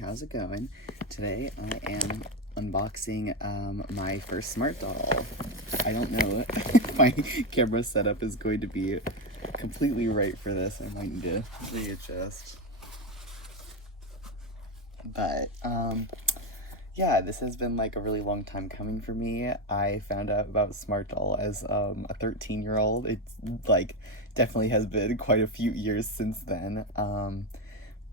how's it going? Today I am unboxing my first Smartdoll. I don't know if my camera setup is going to be completely right for this. I might need to readjust. But yeah, this has been like a really long time coming for me. I found out about Smartdoll as a 13-year-old. It's like definitely has been quite a few years since then.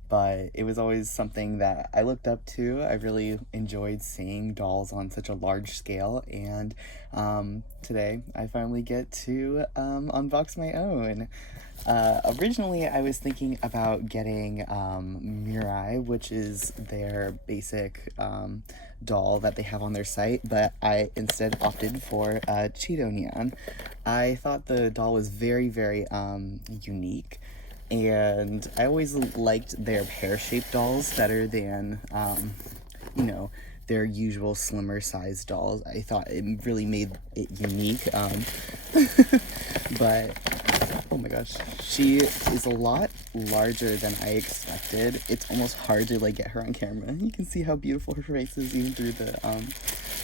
But it was always something that I looked up to. I really enjoyed seeing dolls on such a large scale, and today I finally get to unbox my own. Originally I was thinking about getting Mirai, which is their basic doll that they have on their site, but I instead opted for Cheeto Nyan. I thought the doll was very, very unique. And I always liked their pear-shaped dolls better than, you know, their usual slimmer sized dolls. I thought it really made it unique. But, oh my gosh, she is a lot larger than I expected. It's almost hard to, like, get her on camera. You can see how beautiful her face is even through the,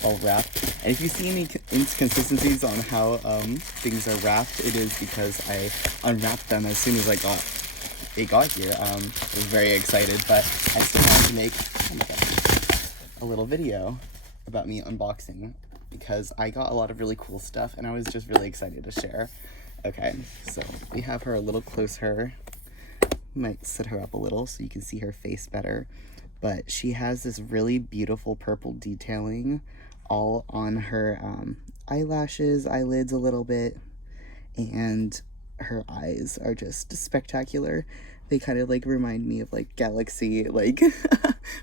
all wrapped. And if you see any inconsistencies on how things are wrapped, it is because I unwrapped them as soon as it got here. I was very excited, but I still wanted to make a little video about me unboxing because I got a lot of really cool stuff and I was just really excited to share. Okay, so we have her a little closer. Might set her up a little so you can see her face better. But she has this really beautiful purple detailing all on her eyelashes, eyelids a little bit, and her eyes are just spectacular. They kind of like remind me of like galaxy, like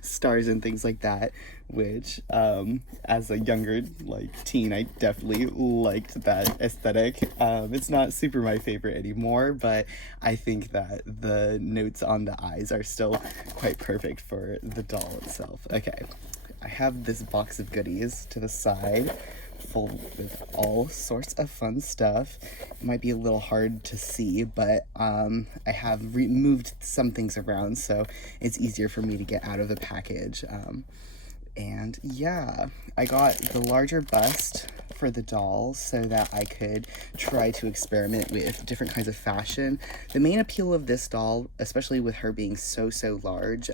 stars and things like that, which as a younger like teen I definitely liked that aesthetic. It's not super my favorite anymore, but I think that the notes on the eyes are still quite perfect for the doll itself. Okay, I have this box of goodies to the side full with all sorts of fun stuff. It might be a little hard to see, but I have moved some things around so it's easier for me to get out of the package. And yeah, I got the larger bust for the doll so that I could try to experiment with different kinds of fashion. The main appeal of this doll, especially with her being so large,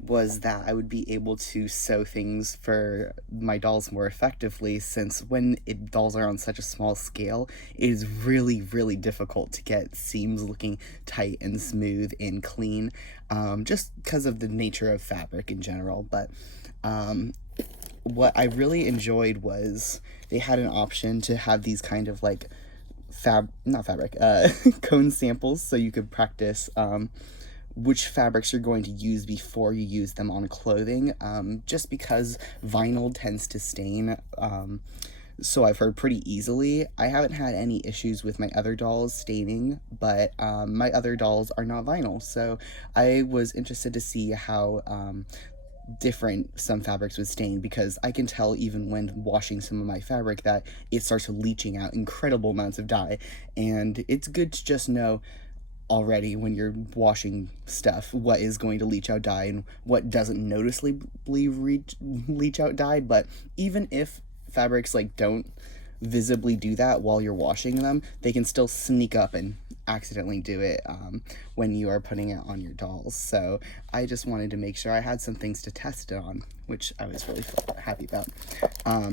was that I would be able to sew things for my dolls more effectively, since when dolls are on such a small scale, it is really difficult to get seams looking tight and smooth and clean, just because of the nature of fabric in general. But what I really enjoyed was they had an option to have these kind of like cone samples, so you could practice which fabrics you're going to use before you use them on clothing, just because vinyl tends to stain, so I've heard pretty easily. I haven't had any issues with my other dolls staining, but my other dolls are not vinyl, so I was interested to see how different some fabrics would stain, because I can tell even when washing some of my fabric that it starts leaching out incredible amounts of dye, and it's good to just know already when you're washing stuff what is going to leach out dye and what doesn't noticeably leach out dye. But even if fabrics like don't visibly do that while you're washing them, they can still sneak up and accidentally do it when you are putting it on your dolls. So I just wanted to make sure I had some things to test it on, which I was really happy about.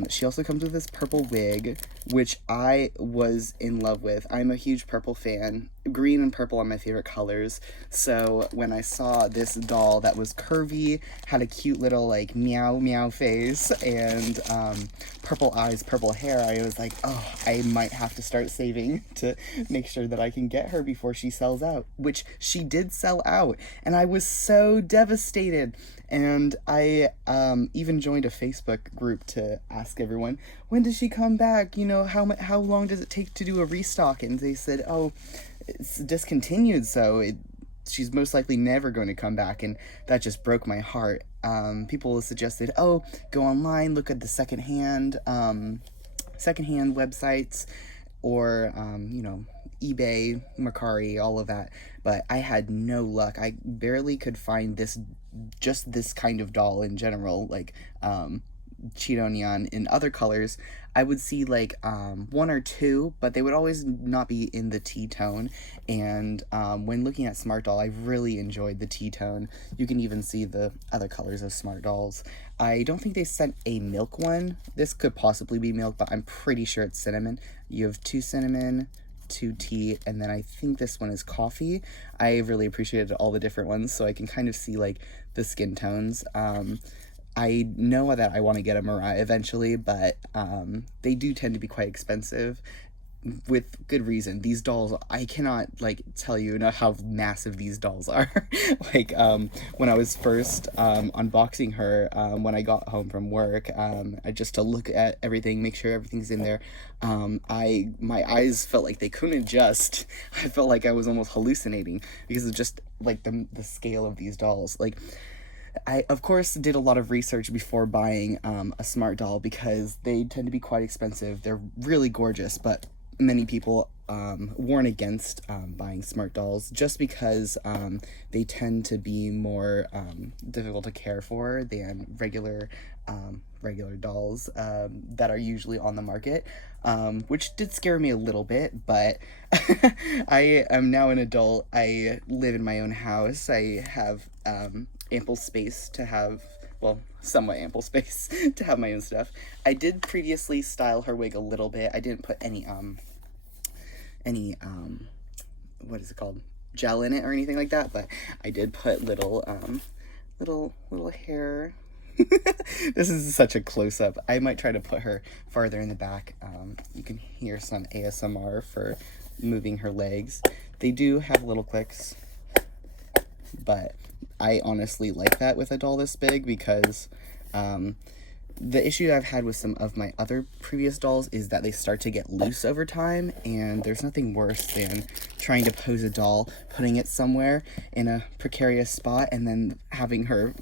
She also comes with this purple wig, which I was in love with. I'm a huge purple fan. Green and purple are my favorite colors, so when I saw this doll that was curvy, had a cute little like meow face, and purple eyes, purple hair, I was like, oh, I might have to start saving to make sure that I can get her before she sells out, which she did sell out, and I was so devastated. And I even joined a Facebook group to ask everyone, when does she come back? You know, how long does it take to do a restock? And they said, oh, it's discontinued, so she's most likely never going to come back. And that just broke my heart. People suggested, oh, go online, look at the secondhand websites, or you know, eBay, Mercari, all of that, but I had no luck. I barely could find just this kind of doll in general, like Cheeto Nyan in other colors. I would see like one or two, but they would always not be in the T-tone. And when looking at Smartdoll, I really enjoyed the T-tone. You can even see the other colors of Smartdolls. I don't think they sent a milk one. This could possibly be milk, but I'm pretty sure it's cinnamon. You have 2 cinnamon, 2 tea, and then I think this one is coffee. I really appreciated all the different ones, so I can kind of see like the skin tones. I know that I want to get a Mariah eventually, but they do tend to be quite expensive, with good reason. These dolls, I cannot like tell you how massive these dolls are. Like when I was first unboxing her, when I got home from work, I just to look at everything, make sure everything's in there. My eyes felt like they couldn't adjust. I felt like I was almost hallucinating because of just like the scale of these dolls. Like, I, of course, did a lot of research before buying a Smartdoll because they tend to be quite expensive. They're really gorgeous, but many people warn against buying Smartdolls just because they tend to be more difficult to care for than regular dolls that are usually on the market, which did scare me a little bit, but I am now an adult. I live in my own house. I have ample space to have, well, somewhat ample space to have my own stuff. I did previously style her wig a little bit. I didn't put any what is it called, gel in it or anything like that, but I did put little hair. This is such a close-up. I might try to put her farther in the back. You can hear some ASMR for moving her legs. They do have little clicks, but I honestly like that with a doll this big because the issue I've had with some of my other previous dolls is that they start to get loose over time, and there's nothing worse than trying to pose a doll, putting it somewhere in a precarious spot, and then having her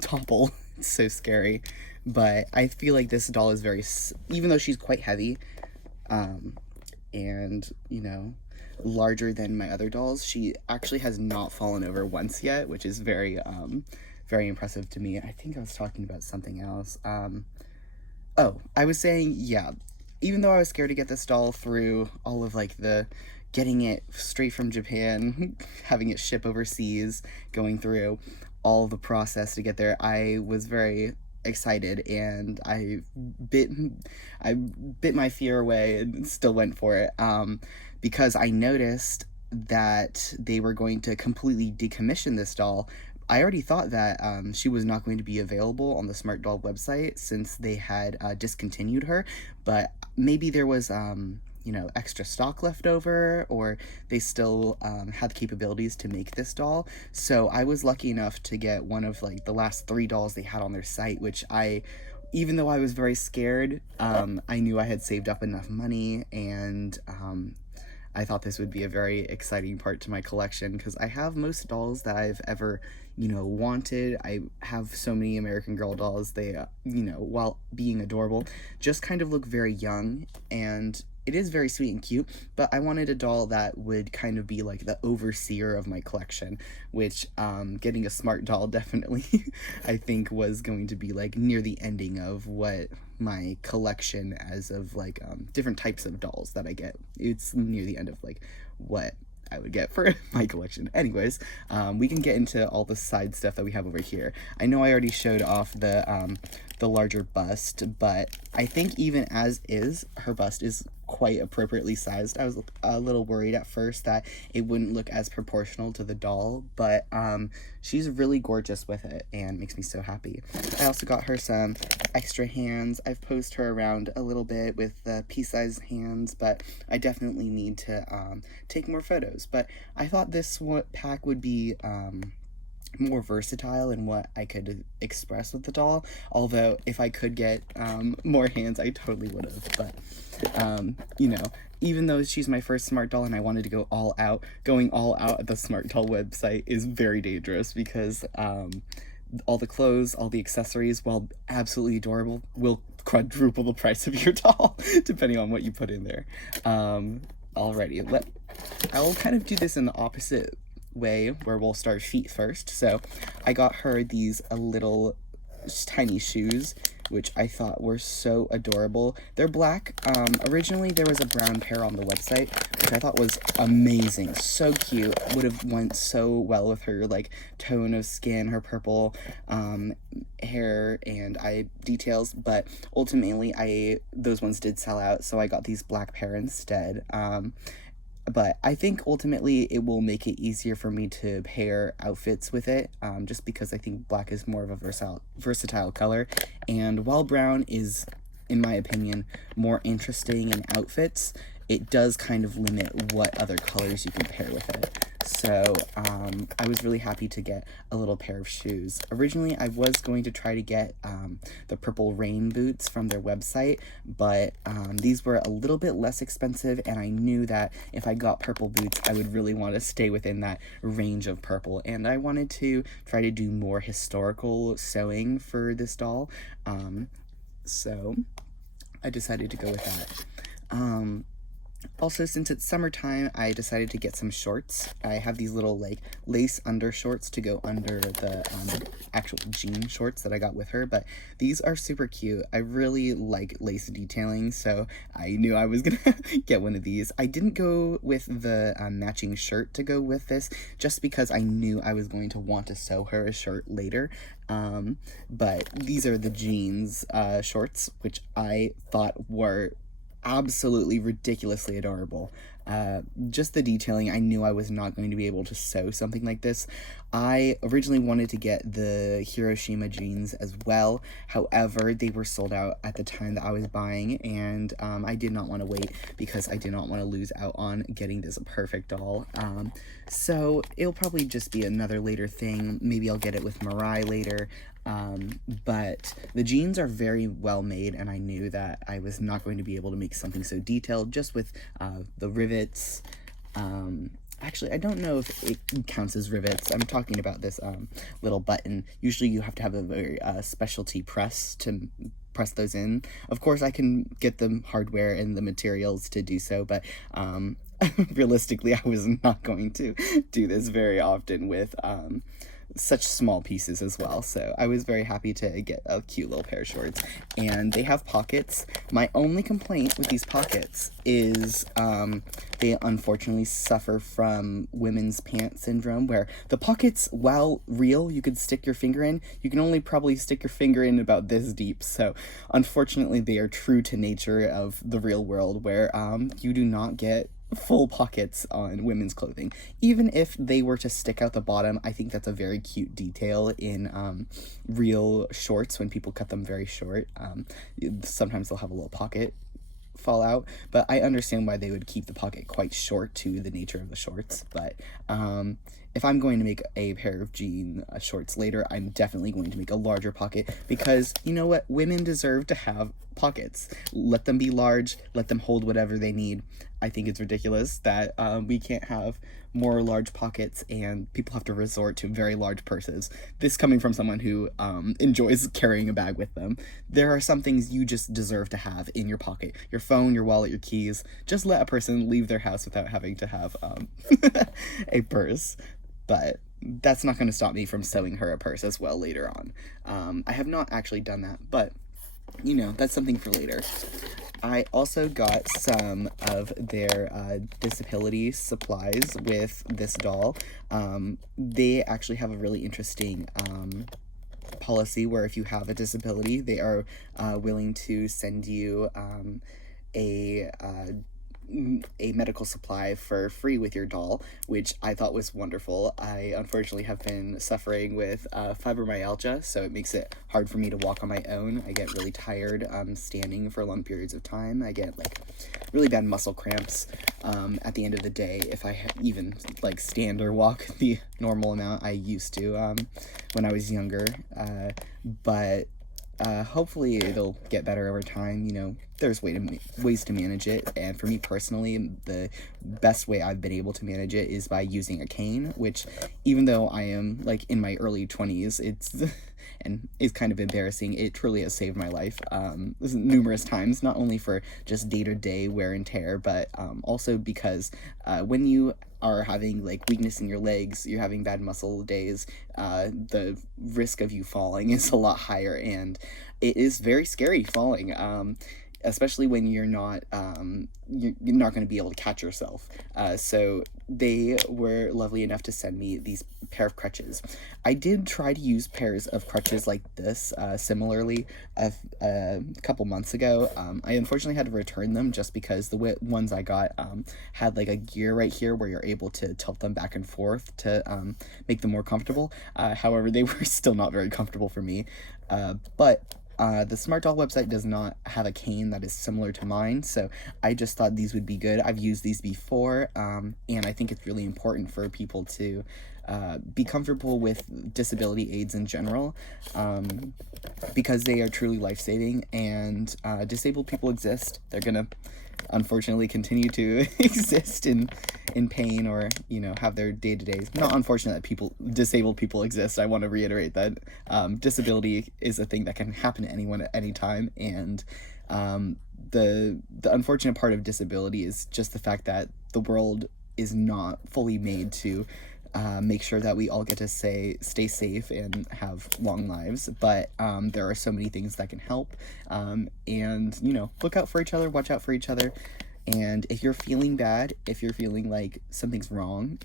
topple. It's so scary. But I feel like this doll is even though she's quite heavy, and, you know, larger than my other dolls, she actually has not fallen over once yet, which is very impressive to me. I think I was talking about something else. Oh, I was saying, yeah, even though I was scared to get this doll through all of like the getting it straight from Japan, having it ship overseas, going through all the process to get there, I was very excited, and I bit my fear away and still went for it, because I noticed that they were going to completely decommission this doll. I already thought that she was not going to be available on the Smartdoll website since they had discontinued her, but maybe there was you know, extra stock left over, or they still had the capabilities to make this doll. So I was lucky enough to get one of like the last 3 dolls they had on their site, which even though I was very scared, I knew I had saved up enough money, and I thought this would be a very exciting part to my collection because I have most dolls that I've ever, you know, wanted. I have so many American Girl dolls. They, you know, while being adorable, just kind of look very young, and it is very sweet and cute, but I wanted a doll that would kind of be like the overseer of my collection, which getting a Smartdoll definitely I think was going to be like near the ending of what my collection as of like different types of dolls that I get. It's near the end of like what I would get for my collection. Anyways, we can get into all the side stuff that we have over here. I know I already showed off the larger bust, but I think even as is, her bust is quite appropriately sized. I was a little worried at first that it wouldn't look as proportional to the doll, but she's really gorgeous with it and makes me so happy. I also got her some extra hands. I've posed her around a little bit with the pea-sized hands, but I definitely need to take more photos. But I thought this pack would be more versatile in what I could express with the doll, although if I could get more hands, I totally would have. But you know, even though she's my first smart doll and I wanted to go all out, going all out at the Smartdoll website is very dangerous because all the clothes, all the accessories, while absolutely adorable, will quadruple the price of your doll depending on what you put in there. Alrighty, I'll kind of do this in the opposite way, where we'll start feet first. So I got her these little tiny shoes, which I thought were so adorable. They're black. Originally there was a brown pair on the website, which I thought was amazing. So cute. Would have went so well with her like tone of skin, her purple hair and eye details, but ultimately those ones did sell out, so I got these black pair instead. But I think ultimately it will make it easier for me to pair outfits with it, just because I think black is more of a versatile color. And while brown is, in my opinion, more interesting in outfits, it does kind of limit what other colors you can pair with it. So I was really happy to get a little pair of shoes. Originally, I was going to try to get the purple rain boots from their website, but these were a little bit less expensive, and I knew that if I got purple boots, I would really want to stay within that range of purple, and I wanted to try to do more historical sewing for this doll, so I decided to go with that. Also, since it's summertime, I decided to get some shorts. I have these little, like, lace undershorts to go under the actual jean shorts that I got with her, but these are super cute. I really like lace detailing, so I knew I was gonna get one of these. I didn't go with the matching shirt to go with this, just because I knew I was going to want to sew her a shirt later. But these are the jeans shorts, which I thought were absolutely ridiculously adorable. Just the detailing, I knew I was not going to be able to sew something like this. I originally wanted to get the Hiroshima jeans as well, however, they were sold out at the time that I was buying, and I did not want to wait because I did not want to lose out on getting this perfect doll. So it'll probably just be another later thing. Maybe I'll get it with Mirai later. But the jeans are very well made, and I knew that I was not going to be able to make something so detailed just with the rivets. Actually, I don't know if it counts as rivets. I'm talking about this little button. Usually you have to have a very specialty press to press those in. Of course, I can get the hardware and the materials to do so, but realistically, I was not going to do this very often with such small pieces as well, so I was very happy to get a cute little pair of shorts. And they have pockets. My only complaint with these pockets is they unfortunately suffer from women's pants syndrome, where the pockets, while real, you could stick your finger in, you can only probably stick your finger in about this deep. So unfortunately they are true to nature of the real world, where you do not get full pockets on women's clothing. Even if they were to stick out the bottom, I think that's a very cute detail in real shorts when people cut them very short. Sometimes they'll have a little pocket fall out, but I understand why they would keep the pocket quite short to the nature of the shorts. But if I'm going to make a pair of jean shorts later, I'm definitely going to make a larger pocket, because you know what, women deserve to have pockets. Let them be large, let them hold whatever they need. I think it's ridiculous that we can't have more large pockets and people have to resort to very large purses. This coming from someone who enjoys carrying a bag with them. There are some things you just deserve to have in your pocket. Your phone, your wallet, your keys. Just let a person leave their house without having to have a purse. But that's not going to stop me from sewing her a purse as well later on. I have not actually done that, but you know, that's something for later. I also got some of their disability supplies with this doll. They actually have a really interesting policy where if you have a disability, they are willing to send you a medical supply for free with your doll, which I thought was wonderful. I unfortunately have been suffering with fibromyalgia, so it makes it hard for me to walk on my own. I get really tired standing for long periods of time. I get like really bad muscle cramps at the end of the day if I even like stand or walk the normal amount I used to when I was younger. But hopefully it'll get better over time. There's ways to manage it, and for me personally, the best way I've been able to manage it is by using a cane, which, even though I am like in my early 20s, it's and it's kind of embarrassing. It truly has saved my life numerous times, not only for just day-to-day wear and tear, but also because when you are having like weakness in your legs, you're having bad muscle days, the risk of you falling is a lot higher, and it is very scary falling. Especially when you're not going to be able to catch yourself. So they were lovely enough to send me these pair of crutches. I did try to use pairs of crutches like this similarly a couple months ago. I unfortunately had to return them just because the ones I got had like a gear right here where you're able to tilt them back and forth to make them more comfortable. However, they were still not very comfortable for me. But the Smartdoll website does not have a cane that is similar to mine, so I just thought these would be good. I've used these before, and I think it's really important for people to be comfortable with disability aids in general, because they are truly life-saving, and disabled people exist. They're gonna unfortunately continue to exist in pain, or have their day-to-days. Not unfortunate that disabled people exist. I want to reiterate that disability is a thing that can happen to anyone at any time, and the unfortunate part of disability is just the fact that the world is not fully made to make sure that we all get to stay safe and have long lives, but there are so many things that can help, and look out for each other, watch out for each other, and if you're feeling bad, if you're feeling like something's wrong,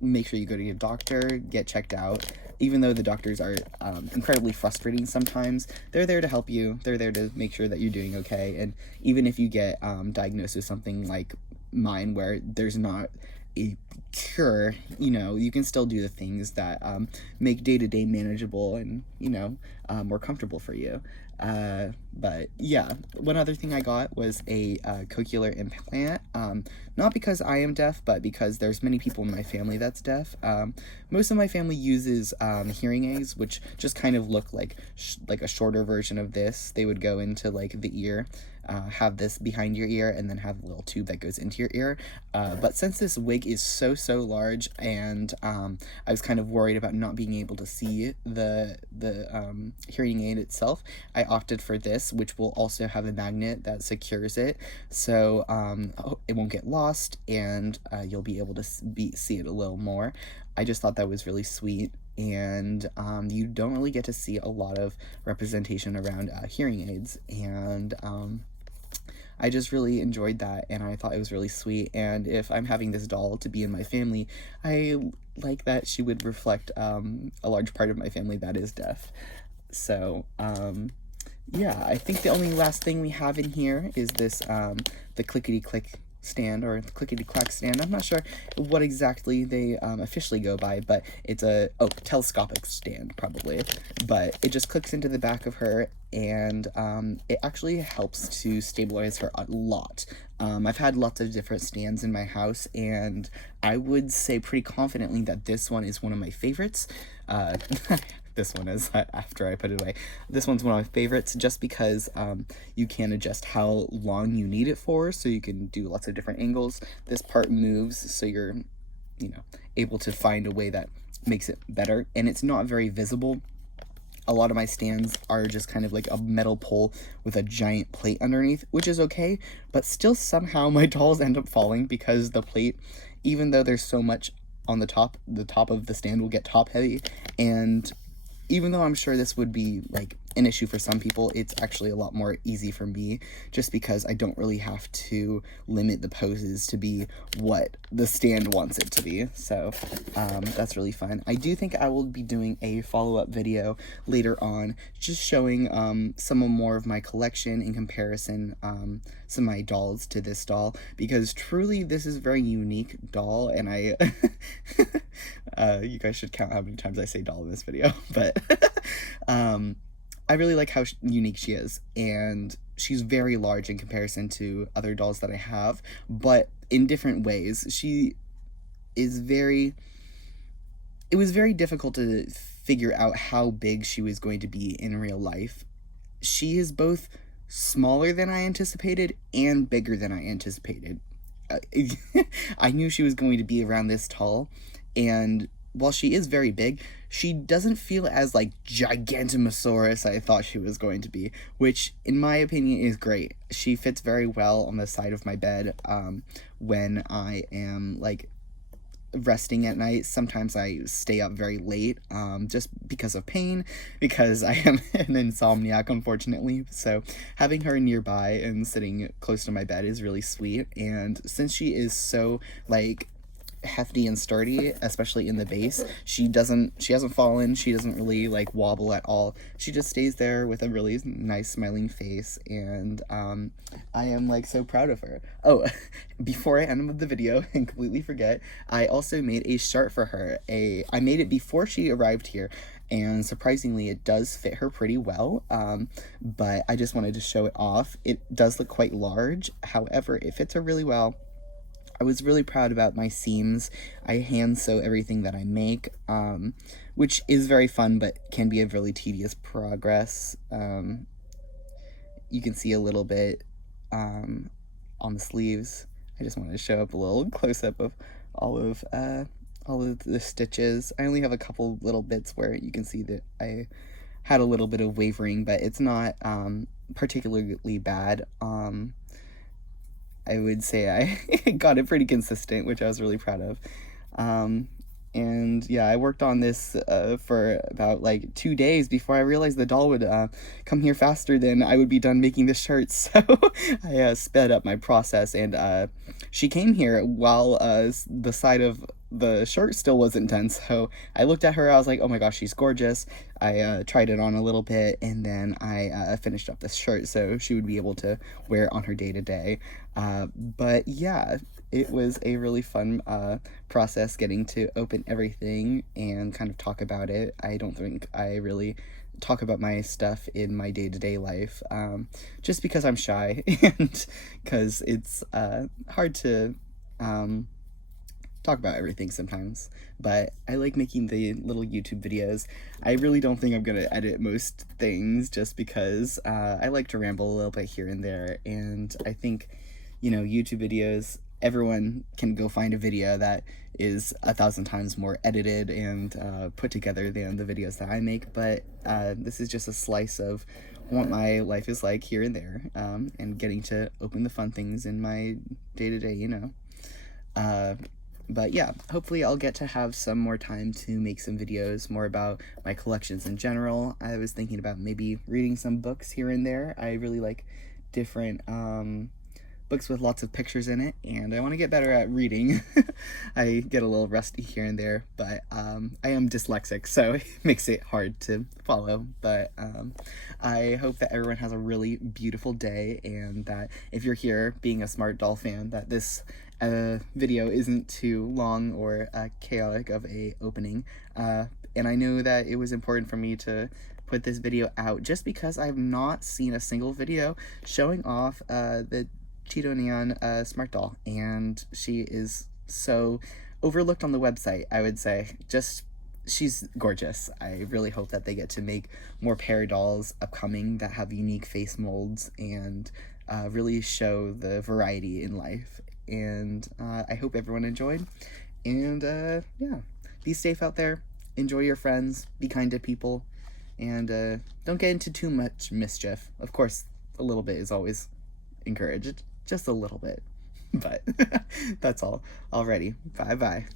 make sure you go to your doctor, get checked out. Even though the doctors are incredibly frustrating sometimes, they're there to help you, they're there to make sure that you're doing okay, and even if you get diagnosed with something like mine where there's not a cure, you can still do the things that make day-to-day manageable and more comfortable for you. But yeah, one other thing I got was a cochlear implant, not because I am deaf, but because there's many people in my family that's deaf. Most of my family uses hearing aids, which just kind of look like a shorter version of this. They would go into like the ear, have this behind your ear, and then have a little tube that goes into your ear. But since this wig is so large, and I was kind of worried about not being able to see the hearing aid itself, I opted for this, which will also have a magnet that secures it, so it won't get lost, and you'll be able to see it a little more. I just thought that was really sweet, and you don't really get to see a lot of representation around hearing aids, and I just really enjoyed that, and I thought it was really sweet. And if I'm having this doll to be in my family, I like that she would reflect a large part of my family that is deaf. So yeah, I think the only last thing we have in here is this the clickety-click stand, or clickety-clack stand. I'm not sure what exactly they officially go by, but it's a telescopic stand probably, but it just clicks into the back of her, and it actually helps to stabilize her a lot. I've had lots of different stands in my house, and I would say pretty confidently that this one is one of my favorites. This one is, after I put it away. This one's one of my favorites just because you can adjust how long you need it for, so you can do lots of different angles. This part moves, so you're, able to find a way that makes it better, and it's not very visible. A lot of my stands are just kind of like a metal pole with a giant plate underneath, which is okay, but still somehow my dolls end up falling because the plate, even though there's so much on the top of the stand will get top heavy, and even though I'm sure this would be like an issue for some people, it's actually a lot more easy for me just because I don't really have to limit the poses to be what the stand wants it to be. So that's really fun. I do think I will be doing a follow-up video later on just showing some more of my collection in comparison, some of my dolls to this doll, because truly this is a very unique doll, and I you guys should count how many times I say doll in this video, but I really like how unique she is, and she's very large in comparison to other dolls that I have, but in different ways. She is it was very difficult to figure out how big she was going to be in real life, she is both smaller than I anticipated and bigger than I anticipated. Uh, I knew she was going to be around this tall, and while she is very big, she doesn't feel as like Gigantosaurus I thought she was going to be, which in my opinion is great. She fits very well on the side of my bed when I am like resting at night. Sometimes I stay up very late just because of pain, because I am an insomniac, unfortunately. So having her nearby and sitting close to my bed is really sweet. And since she is so like hefty and sturdy, especially in the base, she hasn't fallen, she doesn't really like wobble at all. She just stays there with a really nice smiling face, and I am like so proud of her. Oh, before I end the video and completely forget, I also made a shirt for her. I made it before she arrived here, and surprisingly it does fit her pretty well, but I just wanted to show it off. It does look quite large, however it fits her really well. I was really proud about my seams. I hand sew everything that I make, which is very fun but can be a really tedious progress. You can see a little bit on the sleeves. I just wanted to show up a little close-up of all of the stitches. I only have a couple little bits where you can see that I had a little bit of wavering, but it's not particularly bad. I would say I got it pretty consistent, which I was really proud of. And yeah, I worked on this for about like 2 days before I realized the doll would come here faster than I would be done making the shirt. So I sped up my process, and she came here while the side of the shirt still wasn't done. So I looked at her, I was like, oh my gosh, she's gorgeous. I tried it on a little bit, and then I finished up this shirt so she would be able to wear it on her day-to-day. But yeah, it was a really fun process getting to open everything and kind of talk about it. I don't think I really talk about my stuff in my day-to-day life, just because I'm shy and because it's hard to talk about everything sometimes. But I like making the little YouTube videos. I really don't think I'm gonna edit most things just because I like to ramble a little bit here and there, and I think, you know, YouTube videos, everyone can go find a video that is 1,000 times more edited and put together than the videos that I make, but this is just a slice of what my life is like here and there, and getting to open the fun things in my day-to-day, you know. But yeah, hopefully I'll get to have some more time to make some videos more about my collections in general. I was thinking about maybe reading some books here and there. I really like different books with lots of pictures in it, and I want to get better at reading. I get a little rusty here and there, but I am dyslexic, so it makes it hard to follow. But I hope that everyone has a really beautiful day, and that if you're here being a Smartdoll fan, that this video isn't too long or chaotic of a opening. And I know that it was important for me to put this video out just because I've not seen a single video showing off the Cheeto Nyan Smartdoll, and she is so overlooked on the website, I would say. Just, she's gorgeous. I really hope that they get to make more pair dolls upcoming that have unique face molds and really show the variety in life. And I hope everyone enjoyed, and yeah, be safe out there, enjoy your friends, be kind to people, and don't get into too much mischief. Of course, a little bit is always encouraged, just a little bit, but that's all. Alrighty, bye bye.